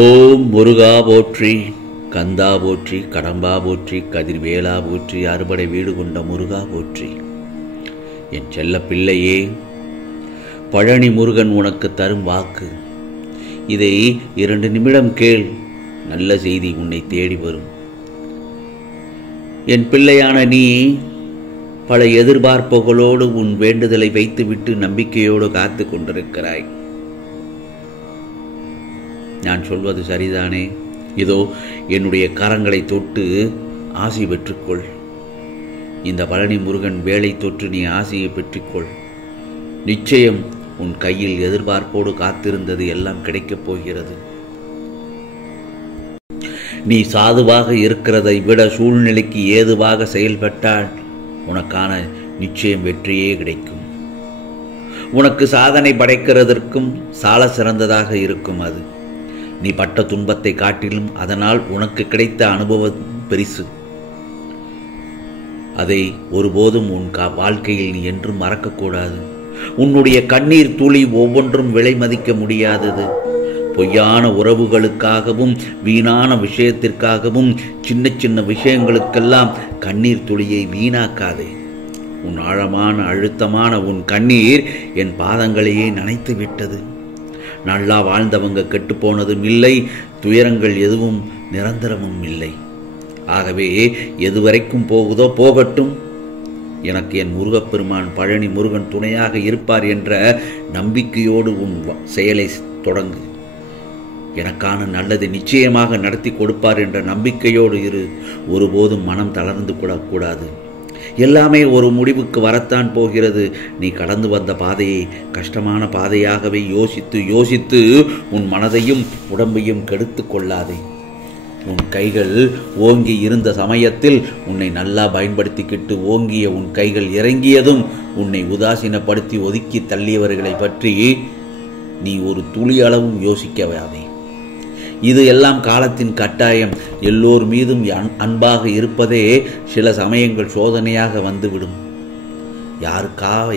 ஓம் முருகா போற்றி, கந்தா போற்றி, கடம்பா போற்றி, கதிர்வேலா போற்றி, அறுபடை வீடு கொண்ட முருகா போற்றி. என் செல்ல பிள்ளையே, பழனி முருகன் உனக்கு தரும் வாக்கு. இதை 2 நிமிடம் கேள். நல்ல செய்தி உன்னை தேடி வரும். என் பிள்ளையான நீ பல எதிர்பார்ப்புகளோடு உன் வேண்டுதலை வைத்துவிட்டு நம்பிக்கையோடு காத்து கொண்டிருக்கிறாய். நான் சொல்வது சரிதானே? இதோ என்னுடைய கரங்களை தொட்டு ஆசி பெற்றுக்கொள். இந்த பழனி முருகன் வேலை தொற்று நீ ஆசியை பெற்றுக்கொள். நிச்சயம் உன் கையில் எதிர்பார்ப்போடு காத்திருந்தது எல்லாம் கிடைக்கப் போகிறது. நீ சாதுவாக இருக்கிறதை விட சூழ்நிலைக்கு ஏதுவாக செயல்பட்டால் உனக்கான நிச்சயம் வெற்றியே கிடைக்கும். உனக்கு சாதனை படைக்கிறதற்கும் சால சிறந்ததாக இருக்கும் அது. நீ பட்ட துன்பத்தை காட்டிலும் அதனால் உனக்கு கிடைத்த அனுபவம் பெரிசு. அதை ஒருபோதும் உன் வாழ்க்கையில் நீ என்றும் மறக்கக்கூடாது. உன்னுடைய கண்ணீர் துளி ஒவ்வொன்றும் விலை மதிக்க முடியாதது. பொய்யான உறவுகளுக்காகவும் வீணான விஷயத்திற்காகவும் சின்ன சின்ன விஷயங்களுக்கெல்லாம் கண்ணீர் துளியை வீணாக்காதே. உன் ஆழமான அழுத்தமான உன் கண்ணீர் என் பாதங்களையே நனைத்து விட்டது. நல்லா வாழ்ந்தவங்க கெட்டுப்போனதும் இல்லை, துயரங்கள் எதுவும் நிரந்தரமும் இல்லை. ஆகவே எதுவரைக்கும் போகுதோ போகட்டும். எனக்கு என் முருகப்பெருமான் பழனி முருகன் துணையாக இருப்பார் என்ற நம்பிக்கையோடு உன் செயலை தொடங்கு. எனக்கான நல்லதை நிச்சயமாக நடத்தி கொடுப்பார் என்ற நம்பிக்கையோடு இரு. ஒருபோதும் மனம் தளர்ந்து கூடாது. எல்லாமே ஒரு முடிவுக்கு வரத்தான் போகிறது. நீ கடந்து வந்த பாதையை கஷ்டமான பாதையாகவே யோசித்து உன் மனதையும் உடம்பையும் கெடுத்து கொள்ளாதே. உன் கைகள் ஓங்கி இருந்த சமயத்தில் உன்னை நல்லா பயன்படுத்திக்கிட்டு ஓங்கிய உன் கைகள் இறங்கியதும் உன்னை உதாசீனப்படுத்தி ஒதுக்கி தள்ளியவர்களை பற்றி நீ ஒரு துளி அளவும் யோசிக்கவாதே. இது எல்லாம் காலத்தின் கட்டாயம். எல்லோர் மீதும் அன்பாக இருப்பதே சில சமயங்கள் சோதனையாக வந்துவிடும்.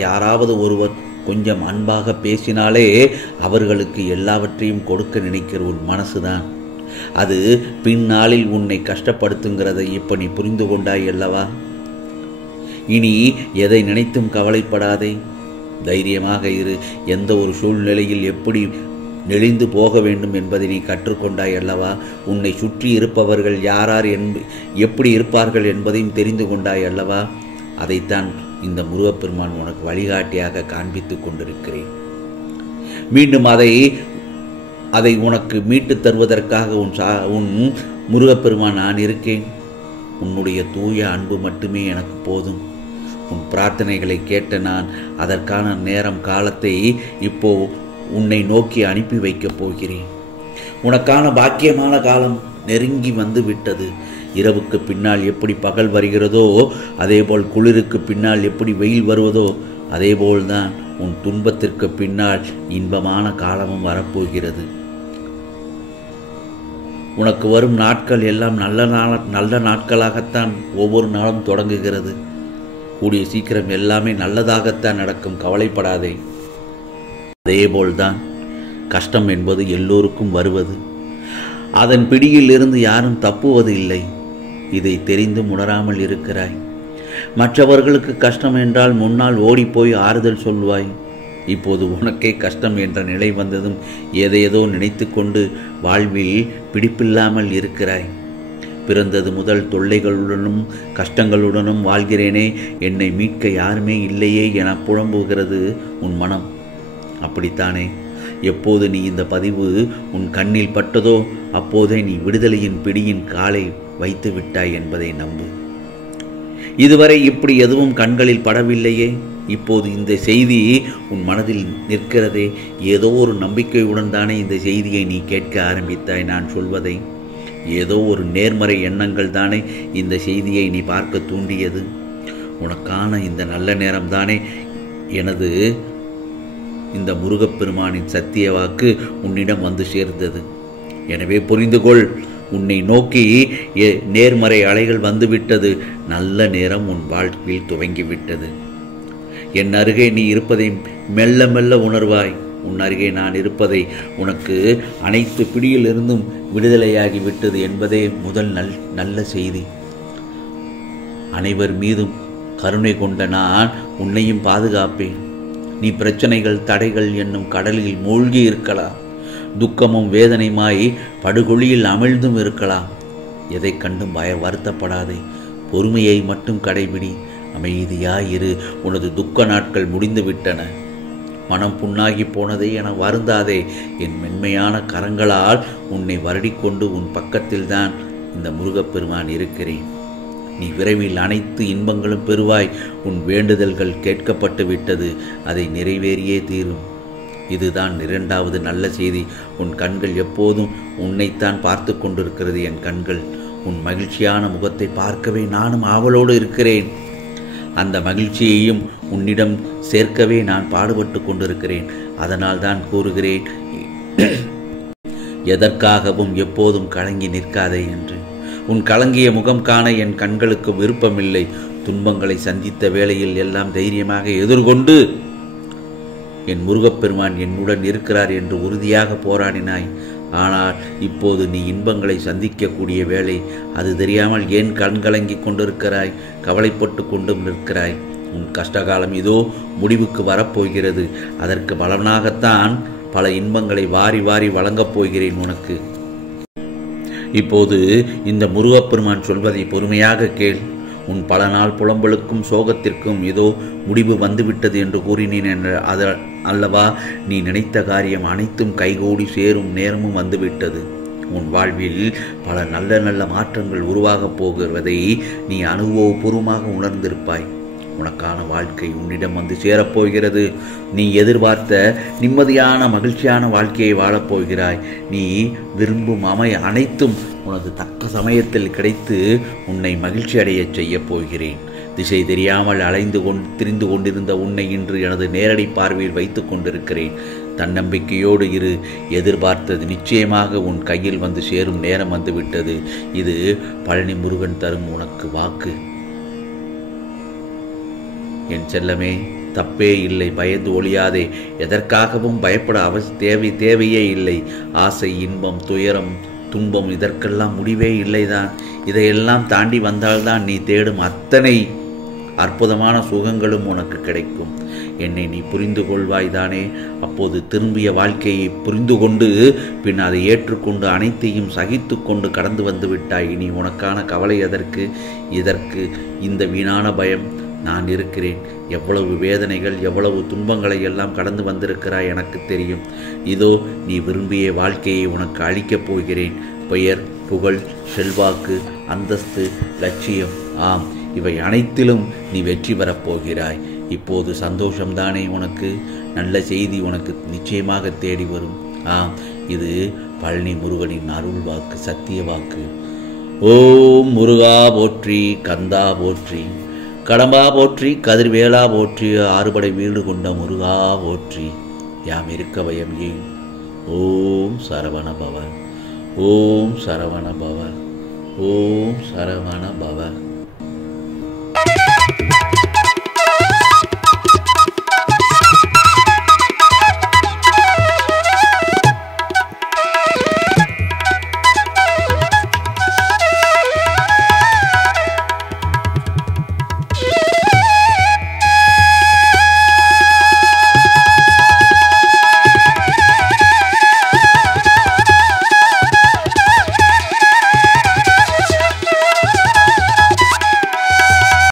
யாராவது ஒருவர் கொஞ்சம் அன்பாக பேசினாலே அவர்களுக்கு எல்லாவற்றையும் கொடுக்க நினைக்கிற உன் மனசுதான். அது பின்னாளில் உன்னை கஷ்டப்படுத்துங்கிறதை இப்ப நீ புரிந்து கொண்டாய் அல்லவா? இனி எதை நினைத்தும் கவலைப்படாதே. தைரியமாக இரு. எந்த ஒரு சூழ்நிலையில் எப்படி நெளிந்து போக வேண்டும் என்பதை நீ கற்றுக்கொண்டாய் அல்லவா? உன்னை சுற்றி இருப்பவர்கள் யார் எப்படி இருப்பார்கள் என்பதையும் தெரிந்து கொண்டாய் அல்லவா? அதைத்தான் இந்த முருகப்பெருமான் உனக்கு வழிகாட்டியாக காண்பித்து கொண்டிருக்கிறேன். மீண்டும் அதை உனக்கு மீட்டு தருவதற்காக உன் முருகப்பெருமான் நான் இருக்கேன். உன்னுடைய தூய அன்பு மட்டுமே எனக்கு போதும். உன் பிரார்த்தனைகளை கேட்ட நான் அதற்கான நேரம் காலத்தை இப்போ உன்னை நோக்கி அனுப்பி வைக்கப் போகிறேன். உனக்கான பாக்கியமான காலம் நெருங்கி வந்து விட்டது. இரவுக்கு பின்னால் எப்படி பகல் வருகிறதோ அதேபோல் குளிருக்கு பின்னால் எப்படி வெயில் வருவதோ அதேபோல்தான் உன் துன்பத்திற்கு பின்னால் இன்பமான காலமும் வரப்போகிறது. உனக்கு வரும் நாட்கள் எல்லாம் நல்ல நாட்களாகத்தான் ஒவ்வொரு நாளும் தொடங்குகிறது. கூடிய சீக்கிரம் எல்லாமே நல்லதாகத்தான் நடக்கும். கவலைப்படாதே. அதேபோல்தான் கஷ்டம் என்பது எல்லோருக்கும் வருவது. அதன் பிடியில் இருந்து யாரும் தப்புவது இல்லை. இதை தெரிந்தும் உணராமல் இருக்கிறாய். மற்றவர்களுக்கு கஷ்டம் என்றால் முன்னால் ஓடிப்போய் ஆறுதல் சொல்வாய். இப்போது உனக்கே கஷ்டம் என்ற நிலை வந்ததும் ஏதேதோ நினைத்து கொண்டு வாழ்வில் பிடிப்பில்லாமல் இருக்கிறாய். பிறந்தது முதல் தொல்லைகளுடனும் கஷ்டங்களுடனும் வாழ்கிறேனே, என்னை மீட்க யாருமே இல்லையே என புலம்புகிறது உன் மனம். அப்படித்தானே? எப்போது நீ இந்த பதிவு உன் கண்ணில் பட்டதோ அப்போதே நீ விடுதலையின் பிடியின் காலை வைத்து விட்டாய் என்பதை நம்பு. இதுவரை இப்படி எதுவும் கண்களில் படவில்லையே. இப்போது இந்த செய்தி உன் மனதில் நிற்கிறதே. ஏதோ ஒரு நம்பிக்கையுடன் தானே இந்த செய்தியை நீ கேட்க ஆரம்பித்தாய். நான் சொல்வதை ஏதோ ஒரு நேர்மறை எண்ணங்கள் தானே இந்த செய்தியை நீ பார்க்க தூண்டியது. உனக்கான இந்த நல்ல நேரம்தானே எனது இந்த முருகப்பெருமானின் சத்திய வாக்கு உன்னிடம் வந்து சேர்ந்தது. எனவே புரிந்து கொள். உன்னை நோக்கி நேர்மறை அலைகள் வந்துவிட்டது. நல்ல நேரம் உன் வாழ்க்கையில் துவங்கிவிட்டது. என் அருகே நீ இருப்பதை மெல்ல மெல்ல உணர்வாய். உன் அருகே நான் இருப்பதை உனக்கு அனைத்து பிடியிலிருந்தும் விடுதலையாகி விட்டது என்பதே முதல் நல்ல செய்தி. அனைவர் மீதும் கருணை கொண்ட நான் உன்னையும் பாதுகாப்பேன். நீ பிரச்சனைகள் தடைகள் என்னும் கடலில் மூழ்கி இருக்கலாம். துக்கமும் வேதனையுமாய் படுகொழியில் அமிழ்ந்தும் இருக்கலாம். எதை கண்டும் வருத்தப்படாதே. பொறுமையை மட்டும் கடைபிடி. அமைதியாயிரு. உனது துக்க நாட்கள் முடிந்து விட்டன. மனம் புண்ணாகி போனதே என வருந்தாதே. என் மென்மையான கரங்களால் உன்னை வருடிக்கொண்டு உன் பக்கத்தில்தான் இந்த முருகப்பெருமான் இருக்கிறேன். நீ விரைவில் அனைத்து இன்பங்களும் பெறுவாய். உன் வேண்டுதல்கள் கேட்கப்பட்டு விட்டது. அதை நிறைவேறியே தீரும். இதுதான் இரண்டாவது நல்ல செய்தி. உன் கண்கள் எப்போதும் உன்னைத்தான் பார்த்து கொண்டிருக்கிறது. என் கண்கள் உன் மகிழ்ச்சியான முகத்தை பார்க்கவே நானும் ஆவலோடு இருக்கிறேன். அந்த மகிழ்ச்சியையும் உன்னிடம் சேர்க்கவே நான் பாடுபட்டு கொண்டிருக்கிறேன். அதனால் தான் கூறுகிறேன், எதற்காகவும் எப்போதும் கலங்கி நிற்காதே என்று. உன் கலங்கிய முகம் காண என் கண்களுக்கு விருப்பமில்லை. துன்பங்களை சந்தித்த வேளையில் எல்லாம் தைரியமாக எதிர்கொண்டு என் முருகப்பெருமான் என்னுடன் இருக்கிறார் என்று உறுதியாக போராடினாய். ஆனால் இப்போது நீ இன்பங்களை சந்திக்கக்கூடிய வேளை. அது தெரியாமல் ஏன் கண்கலங்கி கொண்டிருக்கிறாய்? கவலைப்பட்டு கொண்டும் நிற்கிறாய். உன் கஷ்டகாலம் இதோ முடிவுக்கு வரப்போகிறது. அதற்கு பலனாகத்தான் பல இன்பங்களை வாரி வாரி வழங்கப் போகிறேன் உனக்கு. இப்போது இந்த முருகப்பெருமான் சொல்வதை பொறுமையாக கேள். உன் பல நாள் புலம்பலுக்கும் சோகத்திற்கும் ஏதோ முடிவு வந்துவிட்டது என்று கூறினேன் என்ற அல்லவா? நீ நினைத்த காரியம் அனைத்தும் கைகூடி சேரும் நேரமும் வந்துவிட்டது. உன் வாழ்வில் பல நல்ல நல்ல மாற்றங்கள் உருவாகப் போகிறதை நீ அனுபவபூர்வமாக உணர்ந்திருப்பாய். உனக்கான வாழ்க்கை உன்னிடம் வந்து சேரப்போகிறது. நீ எதிர்பார்த்த நிம்மதியான மகிழ்ச்சியான வாழ்க்கையை வாழப்போகிறாய். நீ விரும்பும் அனைத்தும் உனது தக்க சமயத்தில் கிடைத்து உன்னை மகிழ்ச்சி அடையச் செய்யப் போகிறேன். திசை தெரியாமல் திரிந்து கொண்டிருந்த உன்னை இன்று எனது நேரடி பார்வையில் வைத்து கொண்டிருக்கிறேன். தன்னம்பிக்கையோடு இரு. எதிர்பார்த்தது நிச்சயமாக உன் கையில் வந்து சேரும் நேரம் வந்துவிட்டது. இது பழனி முருகன் தரும் உனக்கு வாக்கு. என் செல்லமே, தப்பே இல்லை. பயந்து ஒழியாதே. எதற்காகவும் பயப்பட தேவையே இல்லை. ஆசை, இன்பம், துயரம், துன்பம் இதற்கெல்லாம் முடிவே இல்லைதான். இதையெல்லாம் தாண்டி வந்தால்தான் நீ தேடும் அத்தனை அற்புதமான சுகங்களும் உனக்கு கிடைக்கும். என்னை நீ புரிந்து கொள்வாய்தானே? அப்போது திரும்பிய வாழ்க்கையை புரிந்து கொண்டு பின் அதை ஏற்றுக்கொண்டு அனைத்தையும் சகித்து கொண்டு கடந்து வந்து விட்டாய். இனி உனக்கான கவலை இதற்கு இந்த வீணான பயம். நான் இருக்கிறேன். எவ்வளவு வேதனைகள் எவ்வளவு துன்பங்களை எல்லாம் கடந்து வந்திருக்கிறாய் எனக்கு தெரியும். இதோ நீ விரும்பிய வாழ்க்கையை உனக்கு அளிக்கப் போகிறேன். பெயர், புகழ், செல்வாக்கு, அந்தஸ்து, லட்சியம், ஆம், இவை அனைத்திலும் நீ வெற்றி பெறப் போகிறாய். இப்போது சந்தோஷம்தானே உனக்கு? நல்ல செய்தி உனக்கு நிச்சயமாக தேடி வரும். ஆம், இது பழனி முருகனின் அருள் வாக்கு, சத்திய வாக்கு. ஓம் முருகா போற்றி, கந்தா போற்றி, கடம்பா போற்றி, கதிர்வேலா போற்றி, ஆறுபடை வீடு கொண்ட முருகா போற்றி. யாம் இருக்க பயம் ஏன்? ஓம் சரவண பவ, ஓம் சரவண பவ, ஓம் சரவண பவ.